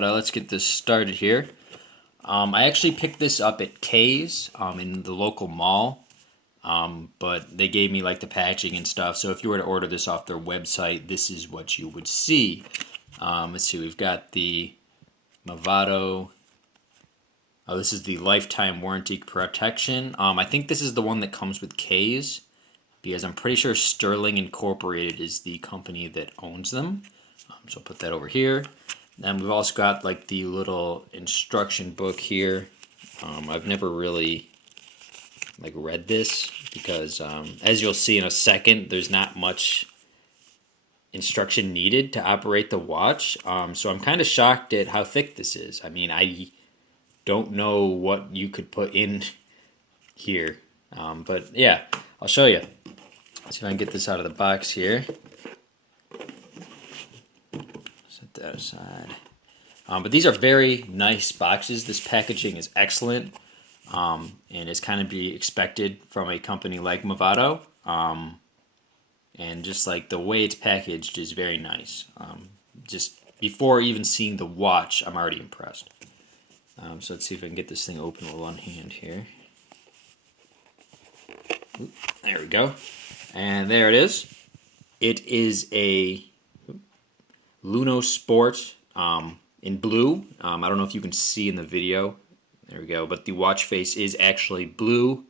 but let's get this started here. I actually picked this up at K's in the local mall, but they gave me like the packaging and stuff. So if you were to order this off their website, this is what you would see. Let's see, we've got the Movado. Oh, this is the lifetime warranty protection. I think this is the one that comes with K's, because I'm pretty sure Sterling Incorporated is the company that owns them. So I'll put that over here. Then we've also got like the little instruction book here. I've never really like read this because as you'll see in a second, there's not much instruction needed to operate the watch. So I'm kind of shocked at how thick this is. I mean, I don't know what you could put in here. But yeah, I'll show you. Let's see if I can get this out of the box here. Set that aside. But these are very nice boxes. This packaging is excellent, and it's kind of be expected from a company like Movado. And just like the way it's packaged is very nice. Just before even seeing the watch, I'm already impressed. So let's see if I can get this thing open with one hand here. Oop, there we go. And there it is. It is a Luno Sport in blue. I don't know if you can see in the video. There we go. But the watch face is actually blue.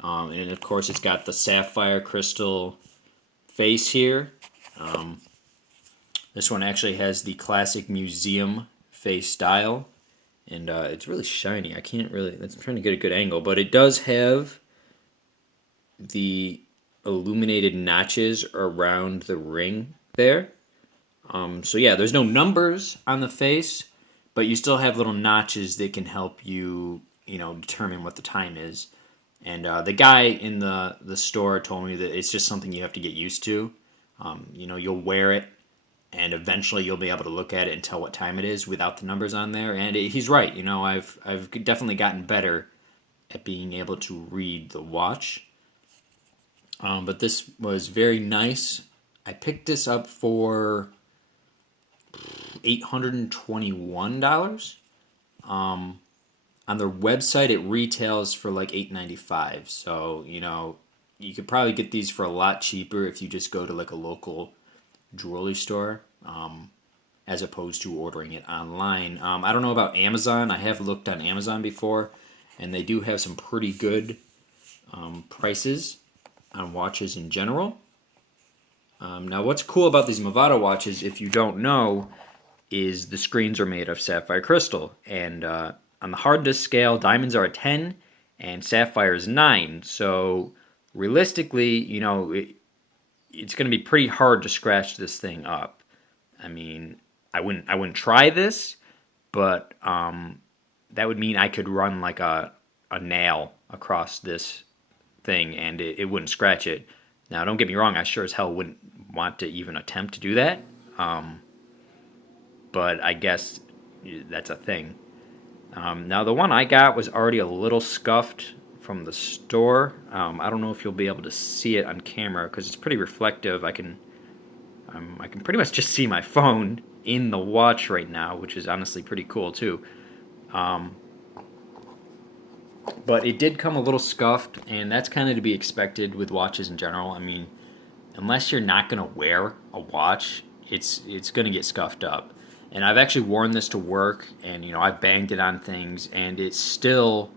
And of course it's got the sapphire crystal face here. This one actually has the classic museum face style. And it's really shiny. I can't really... I'm trying to get a good angle. But it does have the illuminated notches around the ring there. So yeah, there's no numbers on the face, but you still have little notches that can help you, determine what the time is. And the guy in the store told me that it's just something you have to get used to. You'll wear it, and eventually you'll be able to look at it and tell what time it is without the numbers on there. And he's right. I've definitely gotten better at being able to read the watch. But this was very nice. I picked this up for $821. On their website, it retails for like $895. So, you could probably get these for a lot cheaper if you just go to like a local jewelry store, as opposed to ordering it online. I don't know about Amazon. I have looked on Amazon before, and they do have some pretty good prices on watches in general. Now, what's cool about these Movado watches, if you don't know, is the screens are made of sapphire crystal. And on the hardness scale, diamonds are a 10 and sapphire is 9. So realistically, it's going to be pretty hard to scratch this thing up. I mean, I wouldn't try this, but that would mean I could run like a nail across this thing and it wouldn't scratch it. Now, don't get me wrong, I sure as hell wouldn't want to even attempt to do that. But I guess that's a thing. Now, the one I got was already a little scuffed from the store. I don't know if you'll be able to see it on camera because it's pretty reflective. I can pretty much just see my phone in the watch right now, which is honestly pretty cool too. But it did come a little scuffed, and that's kind of to be expected with watches in general. I mean, unless you're not going to wear a watch, it's going to get scuffed up. And I've actually worn this to work, and I've banged it on things, and it still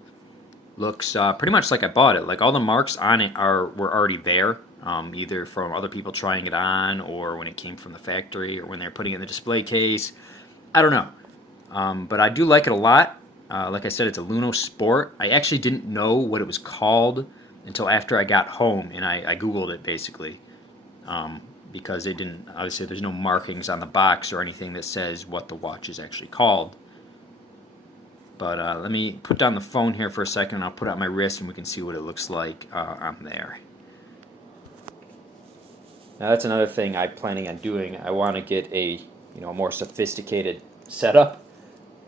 looks pretty much like I bought it. Like all the marks on it were already there, either from other people trying it on, or when it came from the factory, or when they're putting it in the display case. I don't know, but I do like it a lot. Like I said, it's a Luno Sport. I actually didn't know what it was called until after I got home, and I Googled it basically, because it didn't. Obviously, there's no markings on the box or anything that says what the watch is actually called. But let me put down the phone here for a second, and I'll put out my wrist, and we can see what it looks like on there. Now, that's another thing I'm planning on doing. I want to get a more sophisticated setup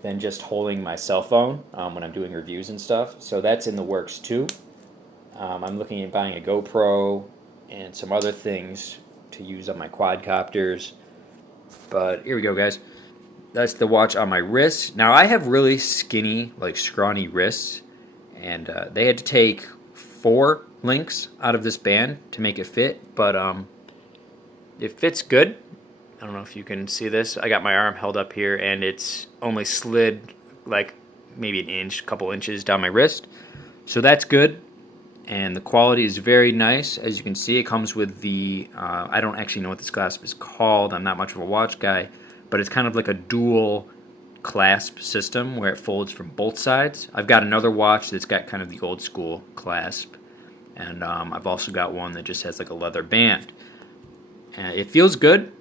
than just holding my cell phone when I'm doing reviews and stuff. So that's in the works too. I'm looking at buying a GoPro and some other things to use on my quadcopters. But here we go, guys. That's the watch on my wrist. Now I have really skinny, like scrawny wrists, and they had to take 4 links out of this band to make it fit. But it fits good. I don't know if you can see this. I got my arm held up here, and it's only slid like maybe an inch, a couple inches down my wrist. So that's good. And the quality is very nice. As you can see, it comes with the, I don't actually know what this clasp is called. I'm not much of a watch guy, but it's kind of like a dual clasp system where it folds from both sides. I've got another watch that's got kind of the old school clasp, and I've also got one that just has like a leather band. It feels good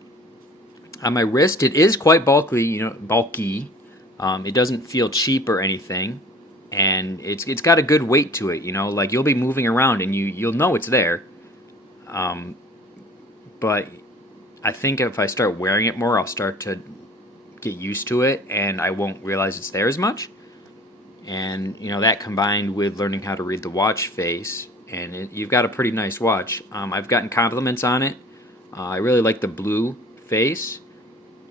on my wrist. It is quite bulky. It doesn't feel cheap or anything. And it's got a good weight to it, like you'll be moving around and you'll know it's there. But I think if I start wearing it more, I'll start to get used to it and I won't realize it's there as much. And that combined with learning how to read the watch face, and you've got a pretty nice watch. I've gotten compliments on it. I really like the blue face.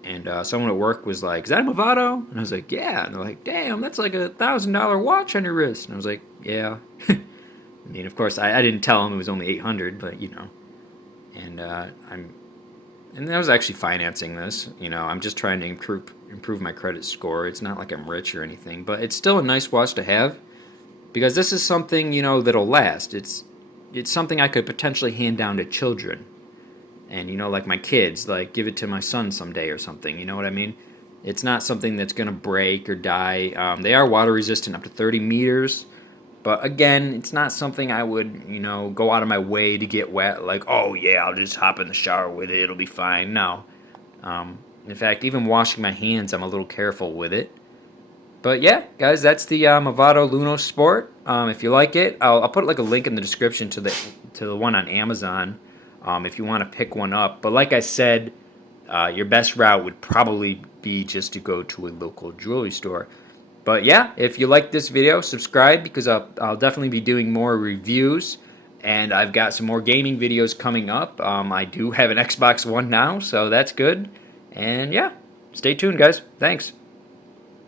And someone at work was like, "Is that a Movado?" And I was like, "Yeah." And they're like, "Damn, that's like $1,000 watch on your wrist." And I was like, "Yeah." I mean, of course, I didn't tell them it was only 800, but And and I was actually financing this. I'm just trying to improve my credit score. It's not like I'm rich or anything, but it's still a nice watch to have because this is something that'll last. It's something I could potentially hand down to children. And, like my kids, like give it to my son someday or something, you know what I mean? It's not something that's going to break or die. They are water resistant up to 30 meters. But again, it's not something I would, go out of my way to get wet. Like, oh yeah, I'll just hop in the shower with it. It'll be fine. No. In fact, even washing my hands, I'm a little careful with it. But yeah, guys, that's the Movado Luno Sport. If you like it, I'll put like a link in the description to the one on Amazon. If you want to pick one up. But like I said, your best route would probably be just to go to a local jewelry store. But yeah, if you like this video, subscribe because I'll definitely be doing more reviews. And I've got some more gaming videos coming up. I do have an Xbox One now, so that's good. And yeah, stay tuned, guys. Thanks.